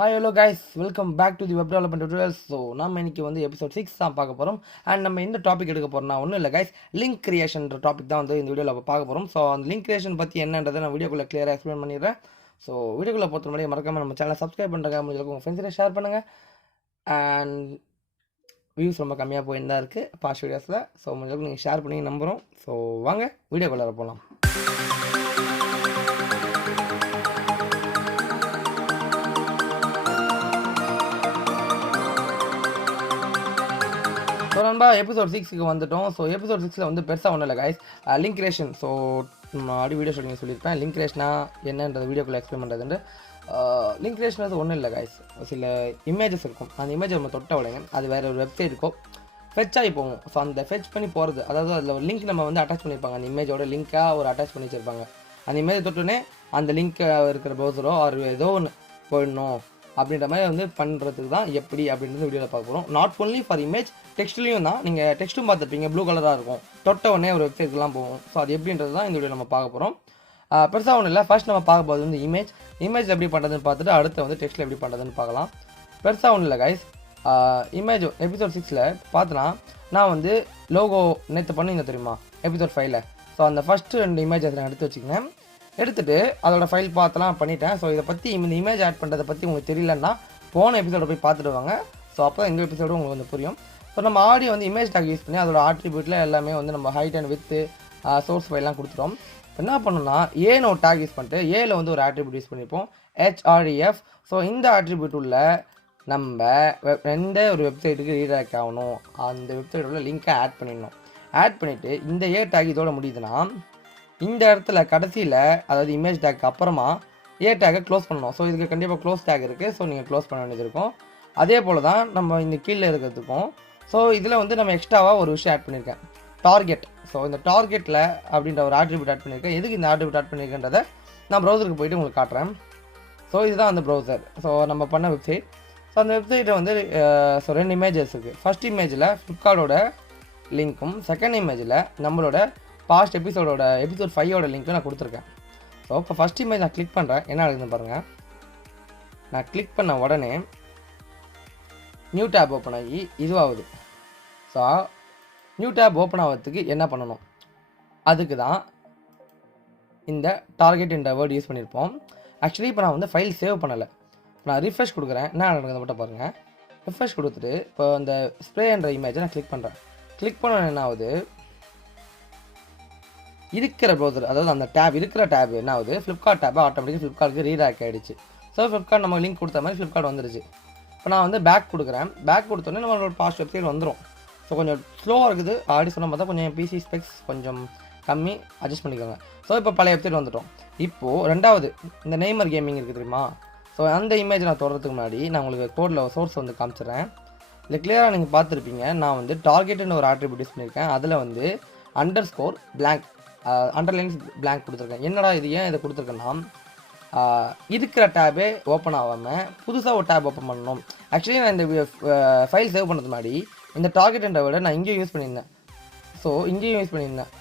Hi, hello guys, welcome back to the web development tutorials. So, நம்ம இன்னைக்கு வந்து episode 6 தான் பார்க்க போறோம். அண்ட் நம்ம இந்த டாபிக் எடுக்க போறோம்னா ஒன்றும் இல்லை guys, லிங்க் கிரியேஷன்ற டாபிக் தான் வந்து இந்த வீடியோவில் பார்க்க போகிறோம். ஸோ அந்த லிங்க் கிரியேஷன் பற்றி என்னன்றதை நான் வீடியோக்குள்ளே கிளியராக எக்ஸ்பிளைன் பண்ணிடுறேன். ஸோ வீடியோக்குள்ளே பொறுத்த முடியாது மறக்காமல் நம்ம சேனலை சப்ஸ்கிரைப் பண்ணுறதுக்காக முடிஞ்சளவுக்கு உங்கள் ஃப்ரெண்ட்ஸில் ஷேர் பண்ணுங்கள். அண்ட் வியூஸ் ரொம்ப கம்மியாக போயிருந்தா இருக்குது பாஸ்ட் வீடியோஸில். ஸோ முடிஞ்சளவுக்கு நீங்கள் ஷேர் பண்ணி நம்புகிறோம். ஸோ வாங்க வீடியோக்குள்ளே போகலாம். ஸோ நம்ம எபிசோட் 6க்கு வந்துட்டோம். ஸோ எபிசோட் 6ல் வந்து பெருசாக ஒன்றும் இல்லை கைஸ், லிங்க் கிரியேஷன். ஸோ ஆடி வீடியோ ஷூட்டிங் சொல்லியிருப்பேன். லிங்க் கிரியேஷனா என்னன்றது வீடியோக்குள்ளே எக்ஸ்பிளைன் பண்ணுறதுண்டு. லிங்க் கிரியேஷன் அது ஒன்றும் இல்லை கைஸ், சில இமேஜஸ் இருக்கும். அந்த இமேஜை நம்ம தொட்ட உடனே அது வேறு ஒரு வெப்சைட் இருக்கும், ஃபெச் ஆகி போகும். ஸோ அந்த ஃபெச் பண்ணி போகிறது, அதாவது அதில் ஒரு லிங்க் நம்ம வந்து அட்டாச் பண்ணியிருப்பாங்க. அந்த இமேஜோட லிங்காக ஒரு அட்டாச் பண்ணி வச்சுருப்பாங்க. அந்த இமேஜை தொட்டுனே அந்த லிங்க் இருக்கிற ப்ரௌசரோ ஒரு ஏதோ ஒன்று போயிடணும் அப்படின்ற மாதிரி வந்து பண்ணுறதுக்கு தான் எப்படி அப்படின்றது வீடியோவில் பார்க்க போகிறோம். நாட் ஒன்லி ஃபார் இமேஜ், டெக்ஸ்ட்லேயும் தான். நீங்கள் டெக்ஸ்ட்டும் பார்த்துருப்பீங்க, ப்ளூ கலராக இருக்கும், தொட்ட உடனே ஒரு வெப்சைட்லாம் போகும். ஸோ அது எப்படின்றது தான் இந்த வீடியோ நம்ம பார்க்க போகிறோம். பெருசாக ஒன்றும் இல்லை. ஃபர்ஸ்ட் நம்ம பார்க்க போகிறது வந்து இமேஜ் எப்படி பண்ணுறதுன்னு பார்த்துட்டு அடுத்து வந்து டெக்ஸ்ட்டில் எப்படி பண்ணுறதுன்னு பார்க்கலாம். பெருசாக ஒன்றும் இல்லை கைஸ். இமேஜ் எபிசோட் 6ல் பார்த்தோன்னா நான் வந்து லோகோ நேற்று பண்ணியிருந்தேன் தெரியுமா எபிசோட் 5ல். ஸோ அந்த ஃபஸ்ட்டு 2 இமேஜஸ் நான் எடுத்து வச்சுக்கினேன். எடுத்துகிட்டு அதோட ஃபைல் பார்த்தலாம் பண்ணிட்டேன். ஸோ இதை பற்றி இந்த இமேஜ் ஆட் பண்ணுறதை பற்றி உங்களுக்கு தெரியலன்னா போன எபிசோட போய் பார்த்துட்டு வாங்க. ஸோ அப்போ தான் இந்த எபிசோடு உங்களுக்கு வந்து புரியும். ஸோ நம்ம ஆடியோ வந்து இமேஜ் டேக் யூஸ் பண்ணி அதோட ஆட்ரிபியூட்டில் எல்லாமே வந்து நம்ம ஹைட் அண்ட் வித்து சோர்ஸ் ஃபைல்லாம் கொடுத்துட்டோம். என்ன பண்ணணும்னா ஏன்னு ஒரு டேக் யூஸ் பண்ணிட்டு ஏல வந்து ஒரு ஆட்ரிபியூட் யூஸ் பண்ணியிருப்போம், HREF. ஸோ இந்த ஆட்ரிபியூட் உள்ள நம்ம எந்த ஒரு வெப்சைட்டுக்கு ரீடாக்ட் ஆகணும் அந்த வெப்சைட்டோட லிங்க்கை ஆட் பண்ணிடணும். ஆட் பண்ணிவிட்டு இந்த ஏ டேக் இதோட முடியுதுன்னா இந்த இடத்துல கடைசியில், அதாவது இமேஜ் டேக்கு அப்புறமா ஏ டேக்கை க்ளோஸ் பண்ணணும். ஸோ இதுக்கு கண்டிப்பாக க்ளோஸ் டேக் இருக்குது. ஸோ நீங்கள் க்ளோஸ் பண்ண வேண்டியது இருக்கும். அதே போல் தான் நம்ம இந்த கீழே இருக்கிறதுக்கும். ஸோ இதில் வந்து நம்ம எக்ஸ்ட்ராவாக ஒரு விஷயம் ஆட் பண்ணியிருக்கேன், டார்கெட். ஸோ இந்த டார்கெட்டில் அப்படின்ற ஒரு ஆட்ரிபியூட் ஆட் பண்ணியிருக்கேன். எதுக்கு இந்த ஆட்ரிபியூட் ஆட் பண்ணியிருக்கேன்றதை நான் ப்ரௌசருக்கு போய்ட்டு உங்களுக்கு காட்டுறேன். ஸோ இதுதான் அந்த ப்ரௌசர். ஸோ நம்ம பண்ண வெப்சைட். ஸோ அந்த வெப்சைட்டை வந்து ஸோ 2 இமேஜஸ் இருக்குது. ஃபஸ்ட் இமேஜில் ஃப்ளிப்கார்ட்டோட லிங்க்கும், செகண்ட் இமேஜில் நம்மளோட பாஸ்ட் எபிசோடோட எபிசோட் 5ஓட லிங்க்கும் நான் கொடுத்துருக்கேன். ஸோ இப்போ ஃபஸ்ட் இமேஜ் நான் கிளிக் பண்ணுறேன். என்ன ஆகுதுன்னு பாருங்கள். நான் கிளிக் பண்ண உடனே நியூ டேப் ஓப்பன் ஆகி இதுவாகுது. ஸோ நியூ டேப் ஓப்பன் ஆகிறதுக்கு என்ன பண்ணணும், அதுக்கு தான் இந்த டார்கெட் என்ற வேர்டு யூஸ் பண்ணியிருப்போம். ஆக்சுவலி இப்போ நான் வந்து ஃபைல் சேவ் பண்ணலை. நான் ரிஃப்ரெஷ் கொடுக்குறேன். என்ன நடக்குது மட்டும் பாருங்கள். ரிஃப்ரெஷ் கொடுத்துட்டு இப்போ இந்த ஸ்ப்ரே என்ற இமேஜை நான் கிளிக் பண்ணுறேன். கிளிக் பண்ண என்ன ஆகுது, இருக்கிற ப்ரௌசர், அதாவது அந்த டேப் இருக்கிற டேப் என்ன ஆகுது, ஃப்ளிப்கார்ட் டேப் ஆட்டோமேட்டிக்காக ஃப்ளிப்கார்ட்டுக்கு ரீடாக்ட் ஆகிடுச்சு. ஸோ ஃப்ளிப்கார்ட் நம்ம லிங்க் கொடுத்த மாதிரி ஃப்ளிப்கார்ட் வந்துருச்சு. இப்போ நான் வந்து பேக் கொடுக்குறேன். பேக் கொடுத்தோன்னே நம்மளோட பாஸ்ட் வெப்சைட் வந்துடும். ஸோ கொஞ்சம் ஸ்லோவாக இருக்குது. ஆடி சொன்ன பார்த்தா கொஞ்சம் பிசி ஸ்பெக்ஸ் கொஞ்சம் கம்மி, அட்ஜஸ்ட் பண்ணிக்கோங்க. ஸோ இப்போ பழைய வெப்சைட் வந்துட்டோம். இப்போது ரெண்டாவது இந்த நெய்மர் கேமிங் இருக்குது தெரியுமா. ஸோ அந்த இமேஜ் நான் தொடர்றதுக்கு முன்னாடி நான் உங்களுக்கு கோடில் சோர்ஸ் வந்து காமிச்சிடுறேன். இதில் கிளியராக நீங்கள் பார்த்துருப்பீங்க. நான் வந்து டார்கெட்டுன்னு ஒரு ஆட்ரிபியூட் யூஸ் பண்ணியிருக்கேன். அதில் வந்து அண்டர்ஸ்கோர் பிளாங்க், அண்டர்லைன்ஸ் பிளாங்க் கொடுத்துருக்கேன். என்னடா இது ஏன் இதை கொடுத்துருக்கேன்னா, இருக்கிற டேபே ஓப்பன் ஆகாமல் புதுசாக ஒரு டேப் ஓப்பன் பண்ணணும். ஆக்சுவலி நான் இந்த ஃபைல் சேவ் பண்ணுறது முன்னாடி இந்த டார்கெட்ன்ற விட நான் இங்கேயும் யூஸ் பண்ணியிருந்தேன். ஸோ இங்கேயும் யூஸ் பண்ணியிருந்தேன்.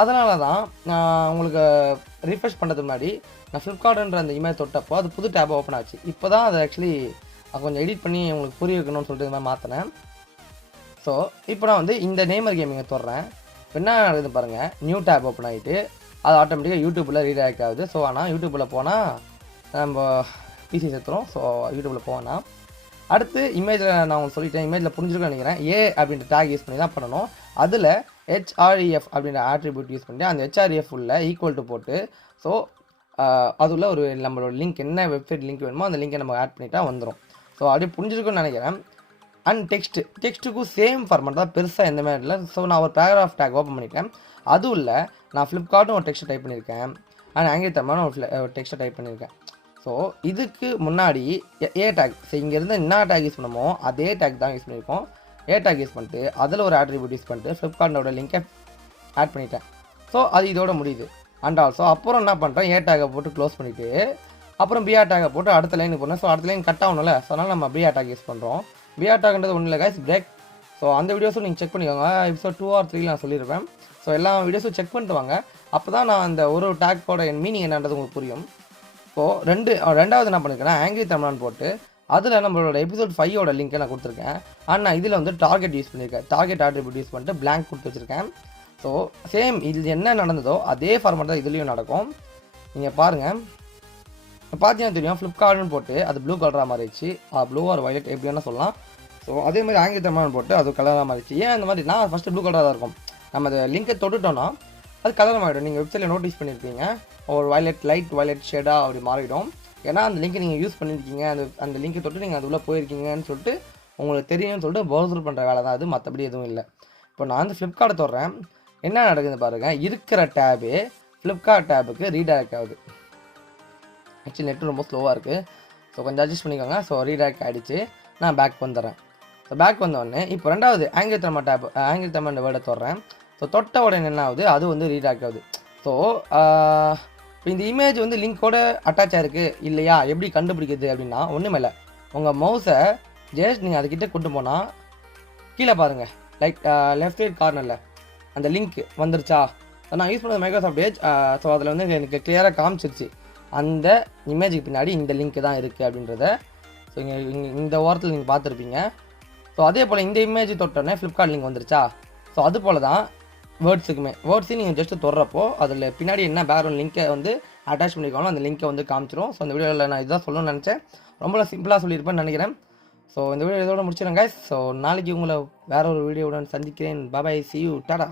அதனால தான் நான் உங்களுக்கு ரிஃப்ரெஷ் பண்ணுறதுக்கு முன்னாடி நான் ஃப்ளிப்கார்ட்ன்ற அந்த இமேஜ் தொட்டப்போ அது புது டேப் ஓப்பன் ஆச்சு. இப்போ தான் அதை ஆக்சுவலி கொஞ்சம் எடிட் பண்ணி உங்களுக்கு புரிய வைக்கணும்னு சொல்லிட்டு இந்த மாதிரி மாற்றினேன். ஸோ இப்போ நான் வந்து இந்த நெய்மர் கேமிங்கை தொடுறேன். என்ன நடக்குது பாருங்கள். நியூ டேப் ஓப்பன் ஆகிட்டு அது ஆட்டோமேட்டிக்காக யூடியூப்பில் ரீடாக்ட் ஆகுது. ஸோ ஆனால் யூடியூப்பில் போனால் நம்ம பிசி சேர்த்துறோம். ஸோ யூடியூப்பில் போனால் அடுத்து இமேஜில் நான் உங்களுக்கு சொல்லிட்டேன், இமேஜில் புரிஞ்சுருக்கேன்னு நினைக்கிறேன். ஏ அப்படின்ற டேக் யூஸ் பண்ணி தான் பண்ணணும். அதில் HREF அப்படின்ற ஆட்ரிபியூட் யூஸ் பண்ணி அந்த HREF உள்ள ஈக்குவல் டு போட்டு, ஸோ அதுள்ள ஒரு நம்மளோட லிங்க், என்ன வெப்சைட் லிங்க் வேணுமோ அந்த லிங்கை நம்ம ஆட் பண்ணிட்டா வந்துடும். ஸோ அப்படியே புரிஞ்சிருக்குன்னு நினைக்கிறேன். அண்ட் டெக்ஸ்ட்டுக்கும் சேம் ஃபார்மெட் தான், பெருசாக எந்த மாதிரி இல்லை. ஸோ நான் ஒரு பேராகிராஃப் டேக் ஓப்பன் பண்ணியிருக்கேன். அதுவும் இல்லை, நான் ஃப்ளிப்கார்ட்டும் ஒரு டெக்ஸ்ட்டை டைப் பண்ணியிருக்கேன். அண்ட் ஆங்கிரி தரமான ஒரு டெக்ஸ்ட்டை டைப் பண்ணியிருக்கேன். ஸோ இதுக்கு முன்னாடி ஏ டேக், ஸோ இங்கேருந்து என்ன டேக் யூஸ் பண்ணமோ அதே டேக் தான் யூஸ் பண்ணியிருக்கோம். ஏ டேக் யூஸ் பண்ணிட்டு அதில் ஒரு ஆட்ரிபியூட் யூஸ் பண்ணிட்டு ஃப்ளிப்கார்ட்டோட லிங்கை ஆட் பண்ணிட்டேன். ஸோ அது இதோட முடியுது. அண்ட் ஆல்சோ அப்புறம் என்ன பண்ணுறேன், ஏ டேக்கை போட்டு க்ளோஸ் பண்ணிவிட்டு அப்புறம் பிஆர் டேக்கை போட்டு அடுத்த லைனுக்கு போனேன். ஸோ அடுத்த லைன் கட் ஆகணும்ல, ஸோ அதனால் நம்ம பிஆர் டேக் யூஸ் பண்ணுறோம். பிஆர் டேக்ன்றது ஒன்றும் இல்லை கைஸ், பிரேக். ஸோ அந்த வீடியோஸும் நீங்கள் செக் பண்ணிக்கோங்க. எபிசோட் 2 or 3 நான் சொல்லியிருப்பேன். ஸோ எல்லா வீடியோஸும் செக் பண்ணிட்டு வாங்க. அப்போ தான் நான் அந்த ஒரு டேக்கோட மீனிங் என்னன்றது உங்களுக்கு புரியும். இப்போது ரெண்டாவது என்ன பண்ணியிருக்கேன்னா ஆங்கிரி தமிழான்னு போட்டு அதில் நம்மளோட எபிசோட் 5ஓட லிங்க்கை நான் கொடுத்துருக்கேன். ஆனால் இதில் வந்து டார்கெட் யூஸ் பண்ணியிருக்கேன். டார்கெட் ஆட்ரிபியூட் யூஸ் பண்ணிட்டு blank கொடுத்து வச்சுருக்கேன். ஸோ சேம் இது என்ன நடந்ததோ அதே ஃபார்மேட் தான் இதுலேயும் நடக்கும். நீங்கள் பாருங்கள், பார்த்தீங்கன்னா தெரியும், ஃப்ளிப்கார்ட்னு போட்டு அது ப்ளூ கலராக மாறிடுச்சு. ப்ளூ ஆர் வயலட் எப்படி வேணால் சொல்லலாம். ஸோ அதேமாதிரி ஆங்கிலத்தமான போட்டு அது கலராக மாறிடுச்சு. ஏன் அந்த மாதிரி நான் ஃபஸ்ட்டு ப்ளூ கலராக தான் இருக்கும். நம்ம அதை லிங்கை தொட்டுட்டோன்னா அது கலராக மாறிடும். நீங்கள் வெப்சைட்டில் நோட்டீஸ் பண்ணியிருப்பீங்க, ஒரு வயலட் லைட் வயலட் ஷேடாக அப்படி மாறிடும். ஏன்னா அந்த லிங்க்கை நீங்கள் யூஸ் பண்ணியிருக்கீங்க, அந்த லிங்கை தொட்டு நீங்கள் அது உள்ளே போயிருக்கீங்கன்னு சொல்லிட்டு உங்களுக்கு தெரியும்னு சொல்லிட்டு ப்ரௌசர் பண்ணுற வேலை தான் அது, மற்றபடி எதுவும் இல்லை. இப்போ நான் வந்து ஃப்ளிப்கார்ட்டை தொடுறேன், என்ன நடக்குதுன்னு பாருங்கள். இருக்கிற டேபு ஃப்ளிப்கார்ட் டேபுக்கு ரீடைரக்ட் ஆகுது. ஆக்சுவலி நெட்டு ரொம்ப ஸ்லோவாக இருக்குது. ஸோ கொஞ்சம் அட்ஜஸ்ட் பண்ணிக்கோங்க. ஸோ ரீடைரக்ட் ஆகிடுச்சு. நான் பேக் வந்துடுறேன். ஸோ பேக் வந்தோடனே இப்போ ரெண்டாவது ஆங்கிள் தமிழ் வேர்டை தொடுறேன். ஸோ தொட்ட உடனே என்ன ஆகுது, அது வந்து ரீடைரக்ட் ஆகுது. ஸோ இப்போ இந்த இமேஜ் வந்து லிங்கோட அட்டாச் ஆகிருக்கு இல்லையா, எப்படி கண்டுபிடிக்கிறது அப்படின்னா ஒன்றுமே இல்லை. உங்கள் மவுஸை ஜஸ்ட் நீங்கள் அதுக்கிட்ட கொண்டு போனால் கீழே பாருங்கள், லைக் லெஃப்ட் சைட் கார்னரில் அந்த லிங்க் வந்துருச்சா. நான் யூஸ் பண்ணது மைக்ரோசாஃப்ட் ஏஜ். ஸோ அதில் வந்து எனக்கு கிளியராக காமிச்சிருச்சு அந்த இமேஜுக்கு பின்னாடி இந்த லிங்க் தான் இருக்குது அப்படின்றத. ஸோ இங்கே இந்த ஓரத்தில் நீங்கள் பார்த்துருப்பீங்க. ஸோ அதே போல் இந்த இமேஜ் தொட்டோன்னே ஃப்ளிப்கார்ட் லிங்க் வந்துருச்சா. ஸோ அது போல் தான் வேர்ட்ஸையும் நீங்கள் ஜஸ்ட்டு தொடுறப்போ அதில் பின்னாடி என்ன பேக்ரவுண்ட் லிங்க்கை வந்து அட்டாச் பண்ணிக்கணும், அந்த லிங்க்கை வந்து காமிச்சிரும். ஸோ அந்த வீடியோவில் நான் இதுதான் சொல்லணும்னு நினச்சேன். ரொம்ப சிம்பிளாக சொல்லியிருப்பேன்னு நினைக்கிறேன். ஸோ இந்த வீடியோ இதோட முடிச்சிடுறேன் guys. ஸோ நாளைக்கு உங்களை வேற ஒரு வீடியோவுடன் சந்திக்கிறேன். பாய், see you, டாடா.